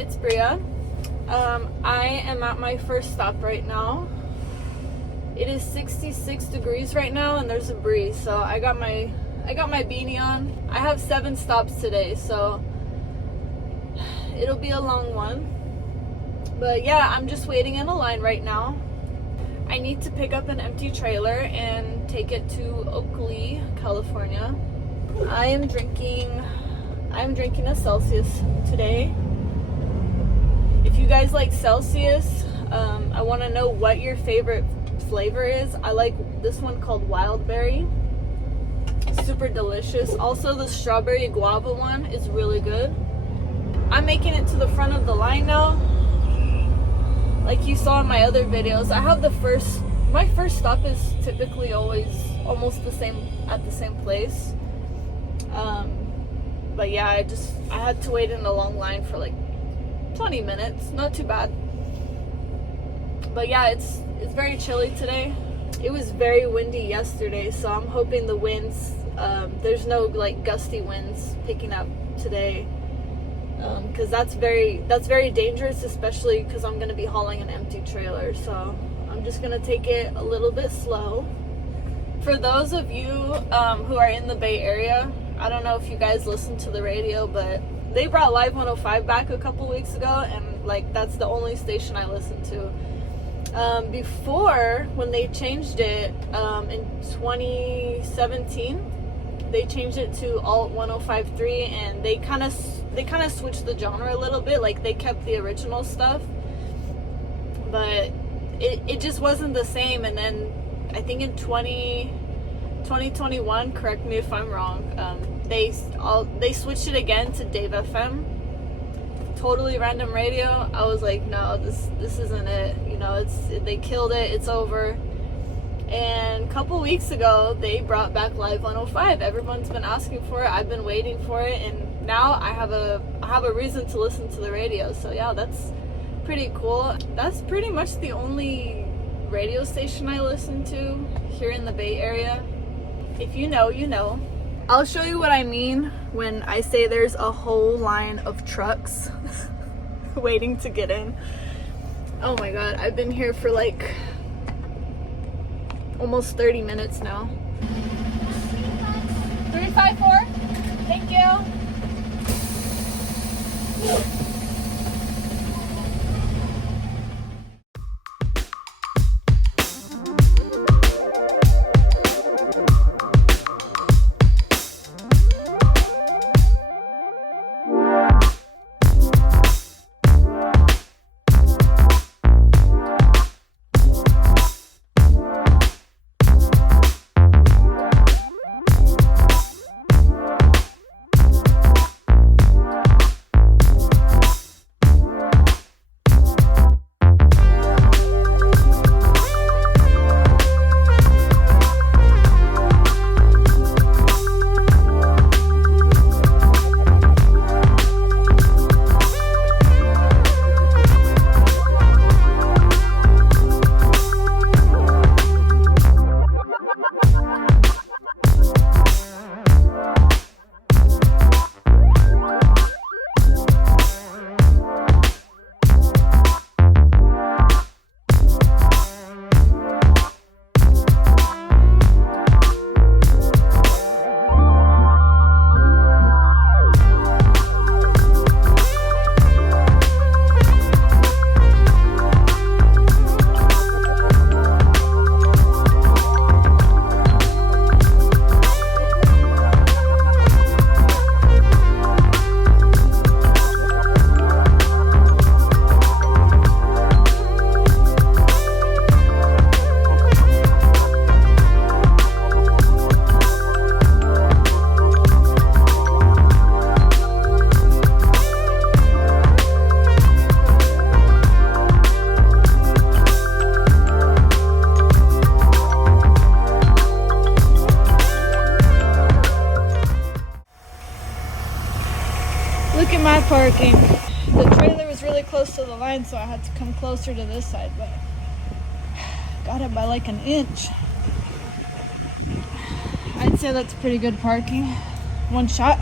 it's Bria. I am at my first stop right now. It is 66 degrees right now and there's a breeze, so I got my beanie on. I have 7 stops today, so it'll be a long one. But yeah, I'm just waiting in a line right now. I need to pick up an empty trailer and take it to Oakley, California. I am drinking a Celsius today. If you guys like Celsius, I want to know what your favorite flavor is. I like this one called Wild Berry. Super delicious. Also, the strawberry guava one is really good. I'm making it to the front of the line now. Like you saw in my other videos, I have my first stop is typically always almost the same at the same place. But yeah, I had to wait in a long line for like 20 minutes. Not too bad. But yeah, it's very chilly today. It was very windy yesterday, so I'm hoping the winds, there's no like gusty winds picking up today, because that's very dangerous, especially because I'm gonna be hauling an empty trailer. So I'm just gonna take it a little bit slow. For those of you who are in the Bay Area, I don't know if you guys listen to the radio, but they brought Live 105 back a couple weeks ago, and like that's the only station I listen to. Before, when they changed it in 2017, they changed it to Alt 105.3, and they kind of switched the genre a little bit. Like they kept the original stuff, but it just wasn't the same. And then I think in 2021, correct me if I'm wrong, they switched it again to Dave FM. Totally random radio. I was like, no, this isn't it. You know, they killed it. It's over. And a couple weeks ago, they brought back Live 105. Everyone's been asking for it. I've been waiting for it, and now I have a reason to listen to the radio. So yeah, that's pretty cool. That's pretty much the only radio station I listen to here in the Bay Area. If you know, you know. I'll show you what I mean when I say there's a whole line of trucks waiting to get in. Oh my god, I've been here for like almost 30 minutes now. 354, thank you. Look at my parking. The trailer was really close to the line, so I had to come closer to this side, but got it by like an inch. I'd say that's pretty good parking. One shot.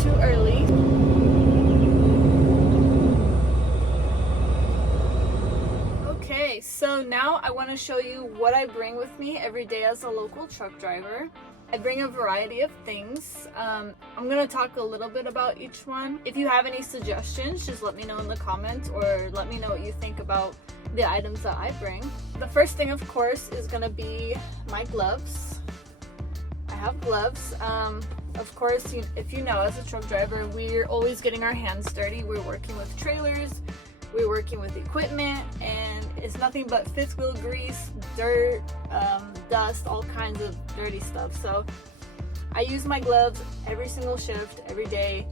too early. Okay, so now I want to show you what I bring with me every day as a local truck driver. I bring a variety of things. I'm going to talk a little bit about each one. If you have any suggestions, just let me know in the comments or let me know what you think about the items that I bring. The first thing, of course, is going to be my gloves. I have gloves. Of course, if you know, as a truck driver, we're always getting our hands dirty. We're working with trailers, we're working with equipment, and it's nothing but fifth wheel grease, dirt, dust, all kinds of dirty stuff. So I use my gloves every single shift, every day,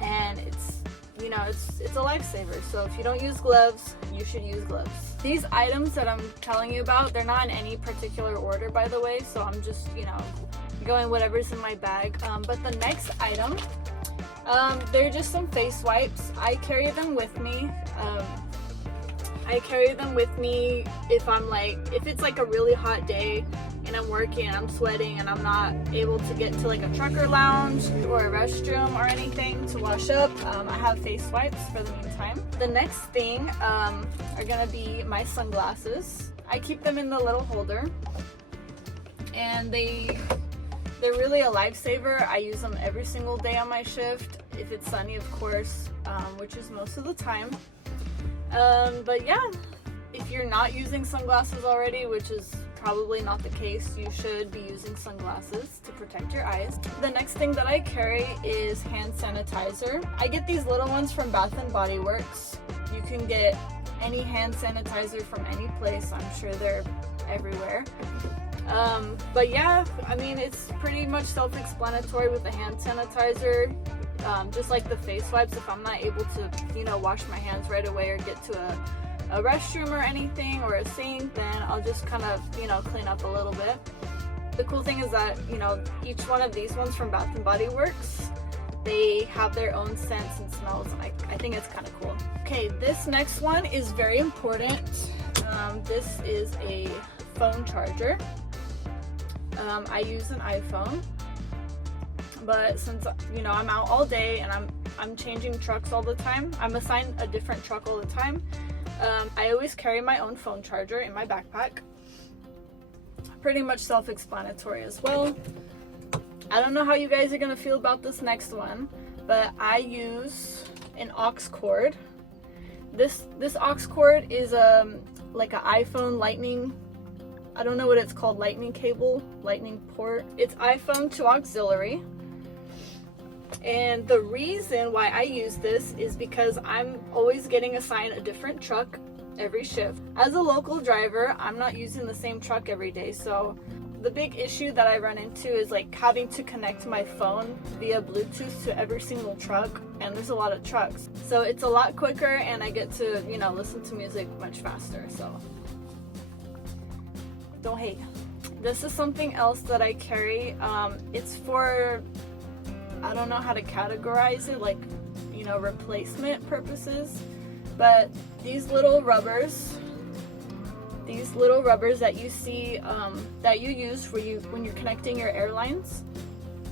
and it's a lifesaver. So if you don't use gloves, you should use gloves. These items that I'm telling you about, they're not in any particular order, by the way, so I'm just going whatever's in my bag. But the next item, they're just some face wipes. I carry them with me. If it's like a really hot day and I'm working and I'm sweating and I'm not able to get to like a trucker lounge or a restroom or anything to wash up, I have face wipes for the meantime. The next thing are gonna be my sunglasses. I keep them in the little holder, and they're really a lifesaver. I use them every single day on my shift, if it's sunny, of course, which is most of the time. But yeah, if you're not using sunglasses already, which is probably not the case, you should be using sunglasses to protect your eyes. The next thing that I carry is hand sanitizer. I get these little ones from Bath & Body Works. You can get any hand sanitizer from any place. I'm sure they're everywhere. But yeah, I mean, it's pretty much self-explanatory with the hand sanitizer. Just like the face wipes, if I'm not able to, wash my hands right away or get to a restroom or anything or a sink, then I'll just kind of, clean up a little bit. The cool thing is that, each one of these ones from Bath & Body Works, they have their own scents and smells, and I think it's kind of cool. Okay, this next one is very important. This is a phone charger. I use an iPhone, but since I'm out all day and I'm changing trucks all the time, I'm assigned a different truck all the time. I always carry my own phone charger in my backpack. Pretty much self-explanatory as well. I don't know how you guys are gonna feel about this next one, but I use an aux cord. This aux cord is like an iPhone lightning, I don't know what it's called, lightning cable, lightning port. It's iPhone to auxiliary. And the reason why I use this is because I'm always getting assigned a different truck every shift. As a local driver, I'm not using the same truck every day, so the big issue that I run into is like having to connect my phone via Bluetooth to every single truck, and there's a lot of trucks. So it's a lot quicker and I get to, listen to music much faster, so don't hate. This is something else that I carry. It's for, I don't know how to categorize it, like, replacement purposes, but these little rubbers that you see, that you use when you're connecting your airlines.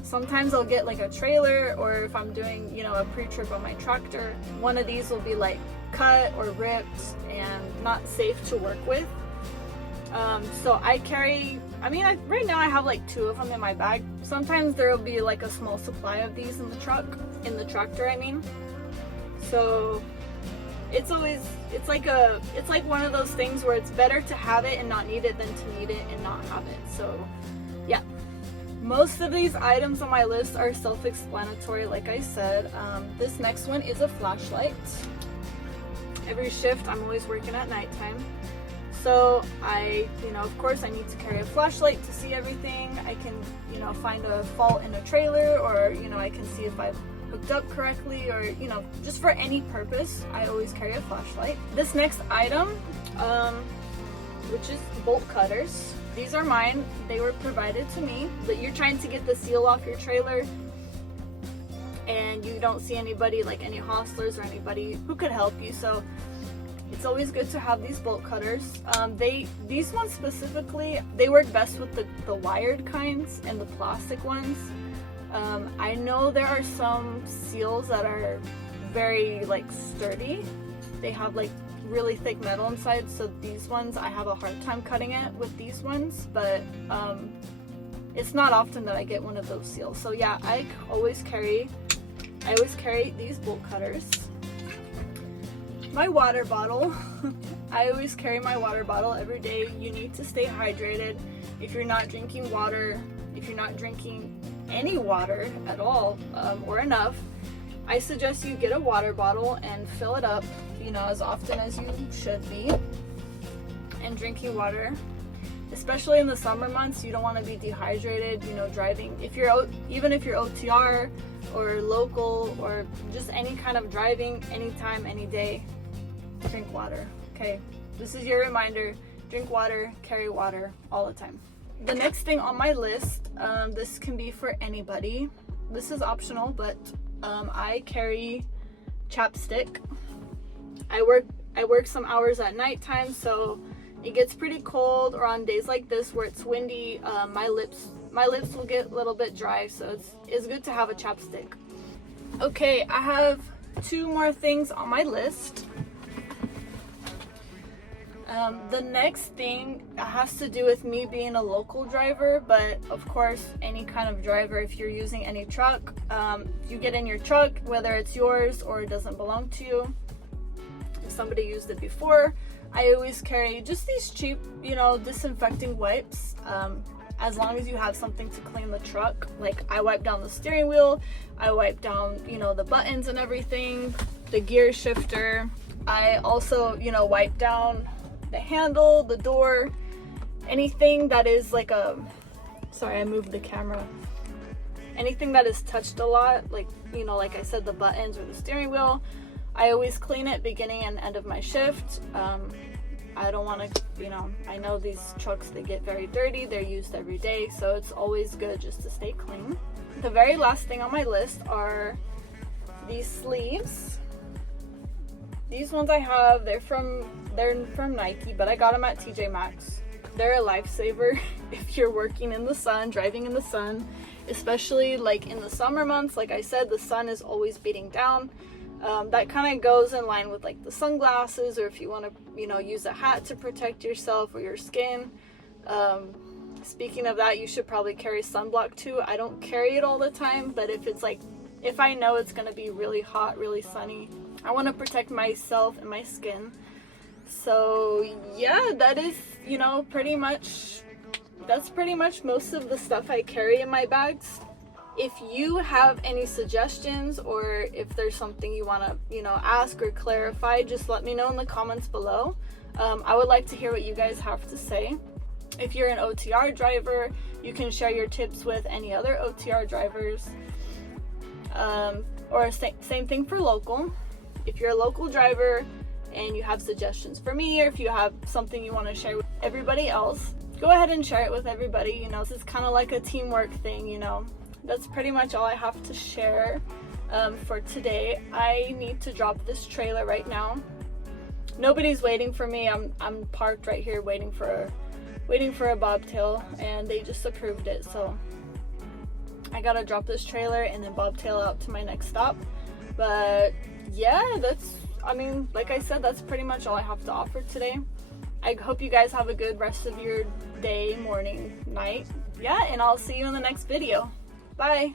Sometimes I'll get like a trailer, or if I'm doing, a pre-trip on my tractor, one of these will be like cut or ripped and not safe to work with. So I carry, right now I have like 2 of them in my bag. Sometimes there will be like a small supply of these in the tractor, So it's like one of those things where it's better to have it and not need it than to need it and not have it. So yeah, most of these items on my list are self-explanatory, like I said. This next one is a flashlight. Every shift I'm always working at nighttime. So of course I need to carry a flashlight to see everything. I can, find a fault in a trailer, or, I can see if I've hooked up correctly, or, just for any purpose, I always carry a flashlight. This next item, which is bolt cutters. These are mine. They were provided to me, but you're trying to get the seal off your trailer and you don't see anybody, like any hostlers or anybody who could help you. So it's always good to have these bolt cutters. These ones specifically, they work best with the wired kinds and the plastic ones. I know there are some seals that are very like sturdy. They have like really thick metal inside, so these ones I have a hard time cutting it with these ones, but it's not often that I get one of those seals. So yeah, I always carry these bolt cutters, my water bottle. I always carry my water bottle every day. You need to stay hydrated. If you're not drinking water, if you're not drinking any water at all, or enough, I suggest you get a water bottle and fill it up, you know, as often as you should be. And drinking water, especially in the summer months, you don't want to be dehydrated, you know, driving. Even if you're OTR or local or just any kind of driving, anytime, any day, drink water. Okay, this is your reminder. Drink water, carry water all the time. The next thing on my list, this can be for anybody. This is optional, but I carry chapstick. I work some hours at nighttime, so it gets pretty cold, or on days like this where it's windy, my lips will get a little bit dry, so it's good to have a chapstick. Okay, I have 2 more things on my list. The next thing has to do with me being a local driver, but of course any kind of driver. If you're using any truck, you get in your truck, whether it's yours or it doesn't belong to you, if somebody used it before, I always carry just these cheap, you know, disinfecting wipes. As long as you have something to clean the truck, like I wipe down the steering wheel, I wipe down, you know, the buttons and everything, the gear shifter. I also, you know, wipe down the handle, the door, anything that is like sorry, I moved the camera. Anything that is touched a lot, like, you know, like I said, the buttons or the steering wheel, I always clean it beginning and end of my shift. I don't want to, you know, I know these trucks, they get very dirty, they're used every day, so it's always good just to stay clean. The very last thing on my list are these sleeves. These ones I have, they're from Nike, but I got them at TJ Maxx. They're a lifesaver if you're working in the sun, driving in the sun, especially like in the summer months. Like I said, the sun is always beating down. That kind of goes in line with like the sunglasses, or if you want to, you know, use a hat to protect yourself or your skin. Speaking of that, you should probably carry sunblock too. I don't carry it all the time, but if I know it's going to be really hot, really sunny, I want to protect myself and my skin. So yeah, that is, you know, that's pretty much most of the stuff I carry in my bags. If you have any suggestions, or if there's something you want to, you know, ask or clarify, just let me know in the comments below. I would like to hear what you guys have to say. If you're an OTR driver, you can share your tips with any other OTR drivers. Or same thing for local. If you're a local driver and you have suggestions for me, or if you have something you want to share with everybody else, go ahead and share it with everybody. You know, this is kind of like a teamwork thing, you know. That's pretty much all I have to share for today. I need to drop this trailer right now. Nobody's waiting for me. I'm parked right here waiting for a bobtail, and they just approved it, so I gotta drop this trailer and then bobtail out to my next stop. But yeah, I mean, like I said, that's pretty much all I have to offer today. I hope you guys have a good rest of your day, morning, night. Yeah, and I'll see you in the next video. Bye.